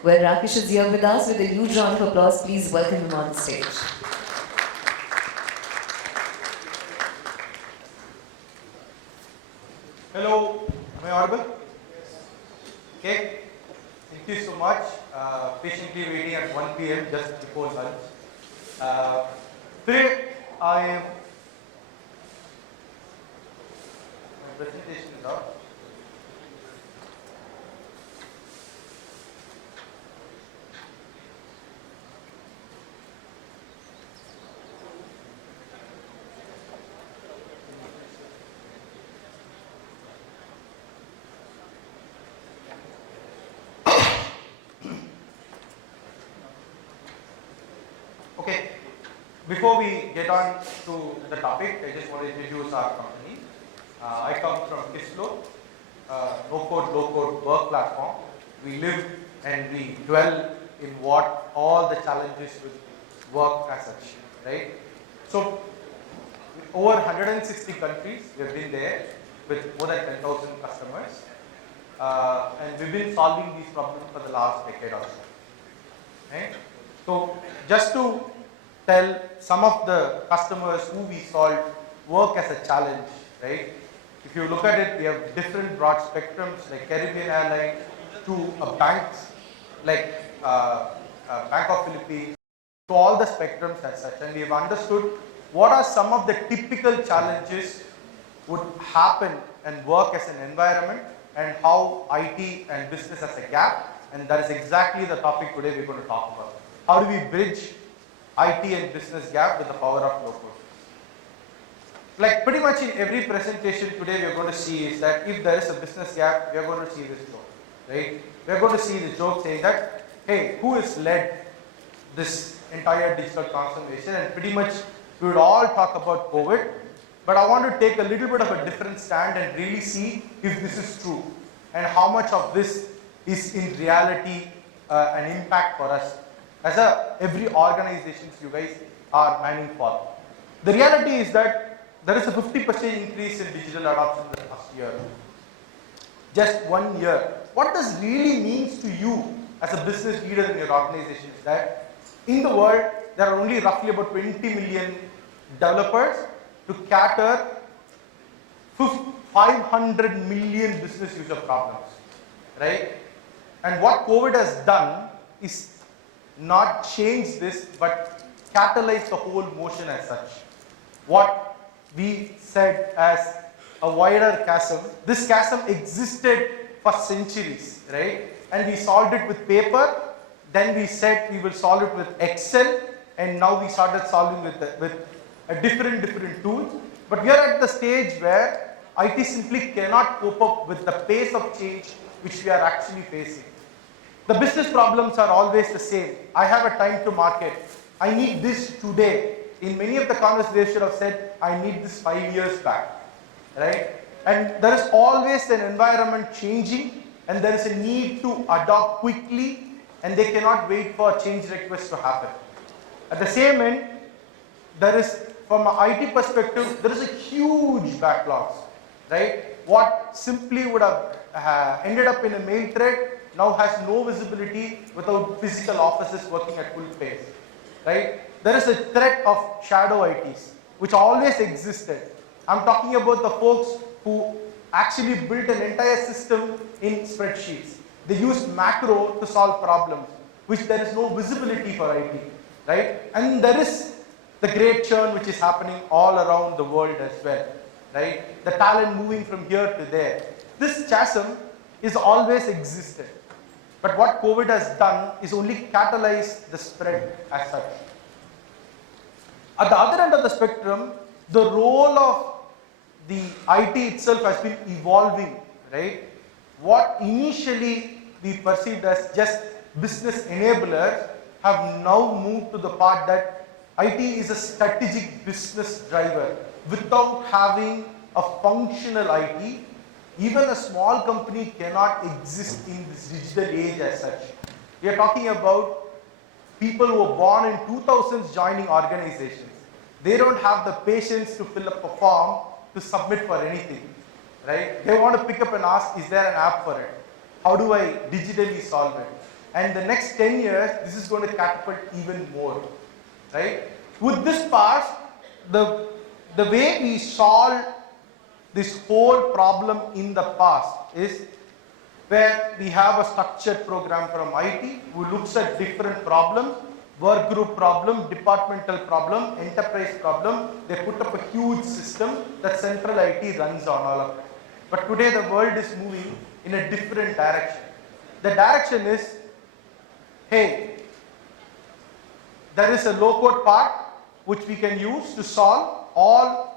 Well, Rakesh is here with us. With a huge round of applause, please welcome him on the stage. Hello, am I audible? Okay, thank you so much. Patiently waiting at 1 p.m. just before lunch. Today, my presentation is up. Okay, before we get on to the topic, I just want to introduce our company. I come from Kissflow, no-code, low-code work platform. We live and we dwell in what all the challenges with work as such, right? So, over 160 countries, we've been there with more than 10,000 customers. And we've been solving these problems for the last decade or so. Right? So just to tell some of the customers who we solved work as a challenge, right? If you look at it, we have different broad spectrums like Caribbean Airlines to banks like Bank of Philippines, to all the spectrums as such. And we have understood what are some of the typical challenges would happen and work as an environment and how IT and business has a gap. And that is exactly the topic today we're going to talk about. How do we bridge IT and business gap with the power of low-code? Like pretty much in every presentation today we're going to see is that if there is a business gap, we're going to see this joke, right? We're going to see the joke saying that, hey, who has led this entire digital transformation? And pretty much we would all talk about COVID, but I want to take a little bit of a different stand and really see if this is true and how much of this is in reality an impact for us as every organization you guys are mining for. The reality is that there is a 50% increase in digital adoption in the last year. Just 1 year. What this really means to you as a business leader in your organization is that in the world, there are only roughly about 20 million developers to cater 500 million business user problems, right? And what COVID has done is not change this, but catalyze the whole motion as such. What we said as a wider chasm, this chasm existed for centuries, right? And we solved it with paper, then we said we will solve it with Excel, and now we started solving with a different tools. But we are at the stage where IT simply cannot cope up with the pace of change which we are actually facing. The business problems are always the same. I have a time to market. I need this today. In many of the conversations I've said, I need this 5 years back, right? And there is always an environment changing and there is a need to adopt quickly and they cannot wait for change requests to happen. At the same end, there is, from an IT perspective, there is a huge backlogs, right? What simply would have ended up in a mail thread now has no visibility without physical offices working at full pace, right? There is a threat of shadow ITs, which always existed. I'm talking about the folks who actually built an entire system in spreadsheets. They used macro to solve problems, which there is no visibility for IT, right? And there is the great churn which is happening all around the world as well, right? The talent moving from here to there. This chasm is always existed. But what COVID has done is only catalyze the spread as such. At the other end of the spectrum, the role of the IT itself has been evolving, right? What initially we perceived as just business enablers have now moved to the part that IT is a strategic business driver. Without having a functional IT, even a small company cannot exist in this digital age as such. We are talking about people who were born in 2000s joining organizations. They don't have the patience to fill up a form to submit for anything, right? They want to pick up and ask, is there an app for it? How do I digitally solve it? and the next 10 years, this is going to catapult even more, right? With this past, the way we solve this whole problem in the past is where we have a structured program from IT who looks at different problems, work group problem, departmental problem, enterprise problem. They put up a huge system that central IT runs on all of it. But today the world is moving in a different direction. The direction is, hey, there is a low-code part which we can use to solve all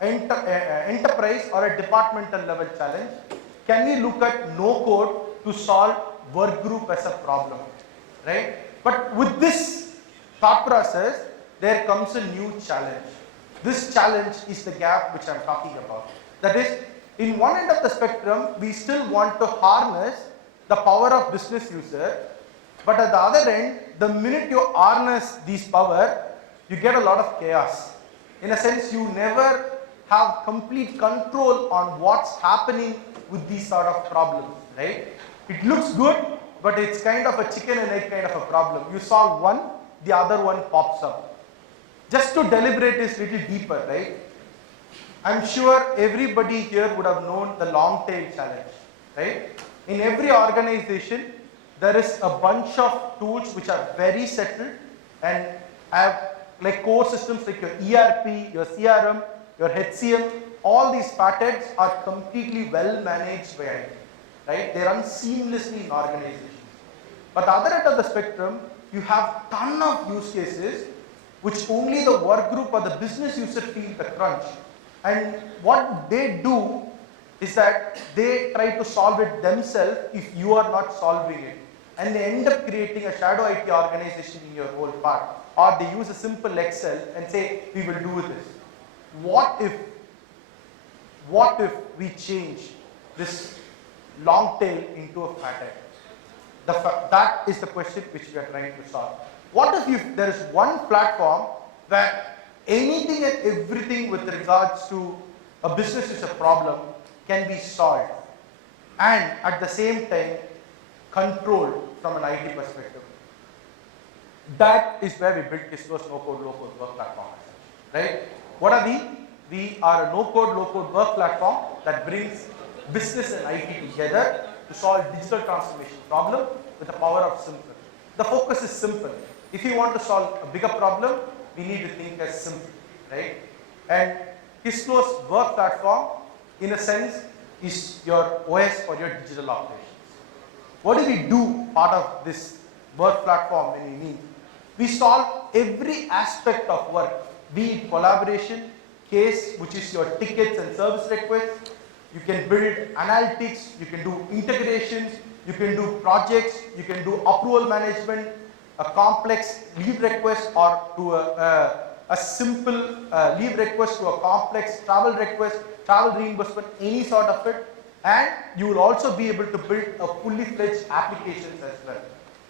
enterprise or a departmental level challenge. Can we look at no-code to solve work group as a problem, right? But with this thought process, there comes a new challenge. This challenge is the gap which I'm talking about. That is, in one end of the spectrum, we still want to harness the power of business user, but at the other end, the minute you harness these power, you get a lot of chaos. In a sense, you never have complete control on what's happening with these sort of problems, right? It looks good, but it's kind of a chicken and egg kind of a problem. You solve one, the other one pops up. Just to deliberate is little deeper, right? I'm sure everybody here would have known the long tail challenge, right? In every organization, there is a bunch of tools which are very settled and have like core systems like your ERP, your CRM, your HCM, all these patterns are completely well managed by IT, right? They run seamlessly in organizations. But the other end of the spectrum, you have ton of use cases which only the work group or the business user feel the crunch. And what they do is that they try to solve it themselves if you are not solving it. And they end up creating a shadow IT organization in your whole part. Or they use a simple Excel and say, we will do this. What if we change this long tail into a fat end? That is the question which we are trying to solve. What if there is one platform where anything and everything with regards to a business is a problem can be solved and at the same time controlled from an IT perspective? That is where we built Kissflow's no-code, low-code work platform, right? What are we? We are a no-code, low-code work platform that brings business and IT together to solve digital transformation problem with the power of simple. The focus is simple. If you want to solve a bigger problem, we need to think as simple, right? And Kissflow's work platform, in a sense, is your OS for your digital operations. What do we do part of this work platform when we need? We solve every aspect of work, be it collaboration, case, which is your tickets and service requests. You can build analytics, you can do integrations, you can do projects, you can do approval management, a complex leave request or to a simple leave request to a complex travel request, travel reimbursement, any sort of it. And you will also be able to build a fully fledged applications as well,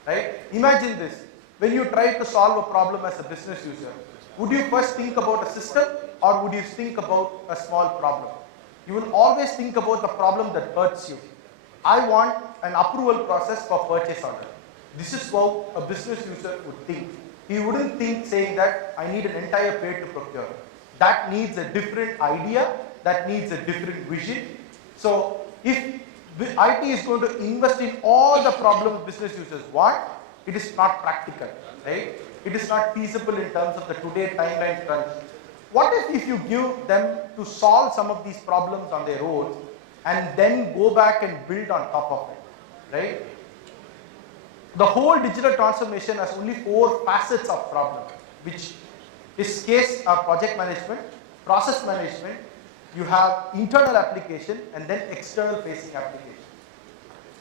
right? Imagine this. When you try to solve a problem as a business user, would you first think about a system or would you think about a small problem? You will always think about the problem that hurts you. I want an approval process for purchase order. This is how a business user would think. He wouldn't think saying that I need an entire pay to procure. That needs a different idea, that needs a different vision. So if IT is going to invest in all the problems business users want, it is not practical, right? It is not feasible in terms of the today timeline crunch. What if you give them to solve some of these problems on their own and then go back and build on top of it, right? The whole digital transformation has only 4 facets of problem, which is case project management, process management, you have internal application and then external facing application,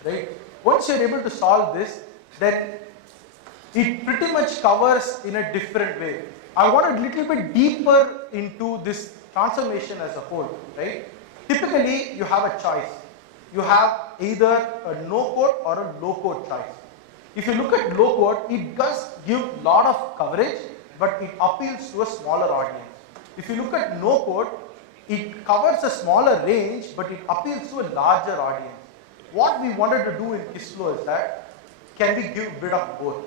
right? Once you're able to solve this, then it pretty much covers in a different way. I want a little bit deeper into this transformation as a whole, right? Typically, you have a choice. You have either a no-code or a low-code choice. If you look at low-code, it does give a lot of coverage, but it appeals to a smaller audience. If you look at no-code, it covers a smaller range, but it appeals to a larger audience. What we wanted to do in Kissflow is that can we give a bit of both,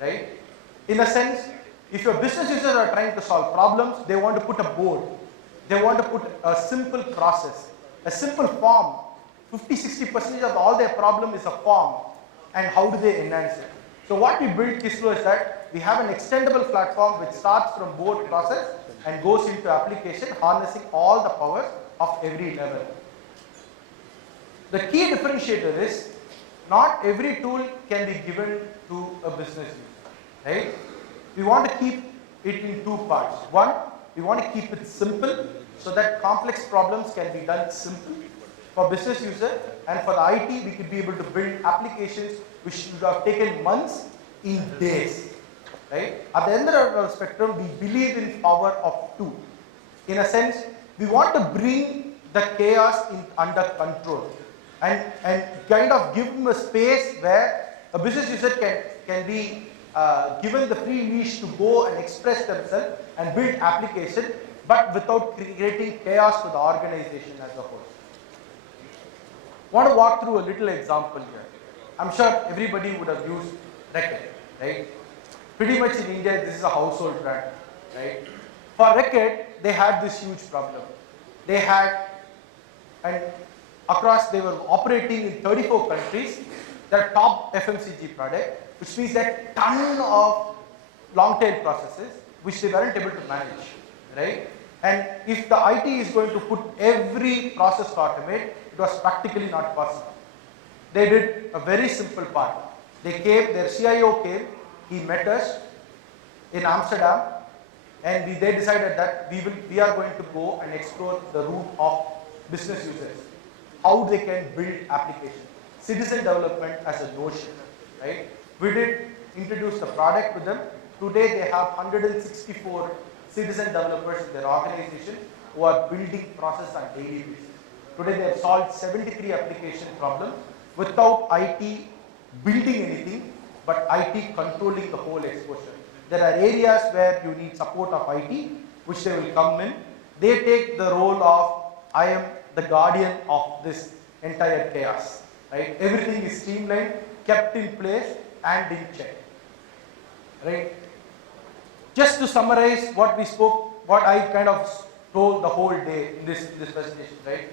right? In a sense, if your business users are trying to solve problems, they want to put a board. They want to put a simple process, a simple form. 50-60% of all their problem is a form, and how do they enhance it? So what we built Kissflow is that we have an extendable platform which starts from board process and goes into application, harnessing all the powers of every level. The key differentiator is not every tool can be given to a business user, right? We want to keep it in two parts. One, we want to keep it simple so that complex problems can be done simple for business user, and for the IT, we could be able to build applications which should have taken months in days, right? At the end of the spectrum, we believe in power of two. In a sense, we want to bring the chaos under control and kind of give them a space where a business user can be given the free leash to go and express themselves and build application, but without creating chaos to the organization as a whole. I want to walk through a little example here. I'm sure everybody would have used Rakesh, right? Pretty much in India, this is a household brand, right? For Rakesh, they had this huge problem. They had, and across, they were operating in 34 countries. Their top FMCG product, which means that ton of long tail processes which they weren't able to manage, right? And if the IT is going to put every process to automate, it was practically not possible. They did a very simple part. They came, their CIO came, he met us in Amsterdam, and they decided that we are going to go and explore the route of business users, how they can build applications, citizen development as a notion, right? We did introduce the product to them. Today they have 164 citizen developers in their organization who are building process on daily basis. Today they have solved 73 application problems without IT building anything, but IT controlling the whole exposure. There are areas where you need support of IT, which they will come in. They take the role of, I am the guardian of this entire chaos, right? Everything is streamlined, kept in place, and in check, right? Just to summarize what we spoke, what I kind of told the whole day in this presentation, right?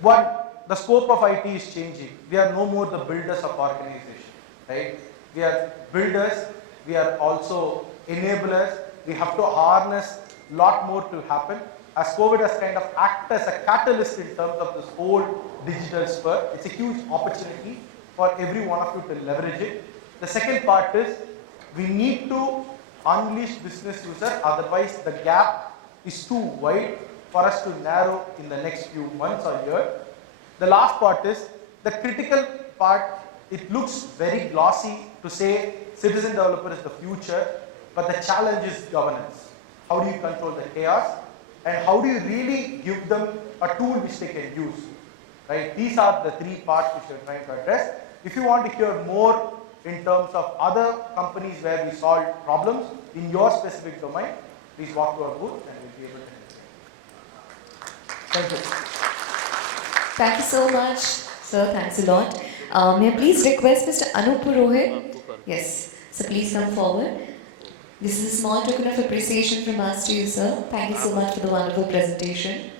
One, the scope of IT is changing. We are no more the builders of organization, right? We are builders, we are also enablers. We have to harness a lot more to happen. As COVID has kind of acted as a catalyst in terms of this whole digital spur, it's a huge opportunity for every one of you to leverage it. The second part is we need to unleash business users, otherwise the gap is too wide for us to narrow in the next few months or year. The last part is the critical part. It looks very glossy to say citizen developer is the future, but the challenge is governance. How do you control the chaos, and how do you really give them a tool which they can use, right? These are the three parts which we are trying to address. If you want to hear more in terms of other companies where we solve problems in your specific domain, please walk to our booth and we'll be able to help you. Thank you. Thank you so much, sir. Thanks a lot. May I please request Mr. Anup Purohit? Yes. So please come forward. This is a small token of appreciation from us to you, sir. Thank you so much for the wonderful presentation.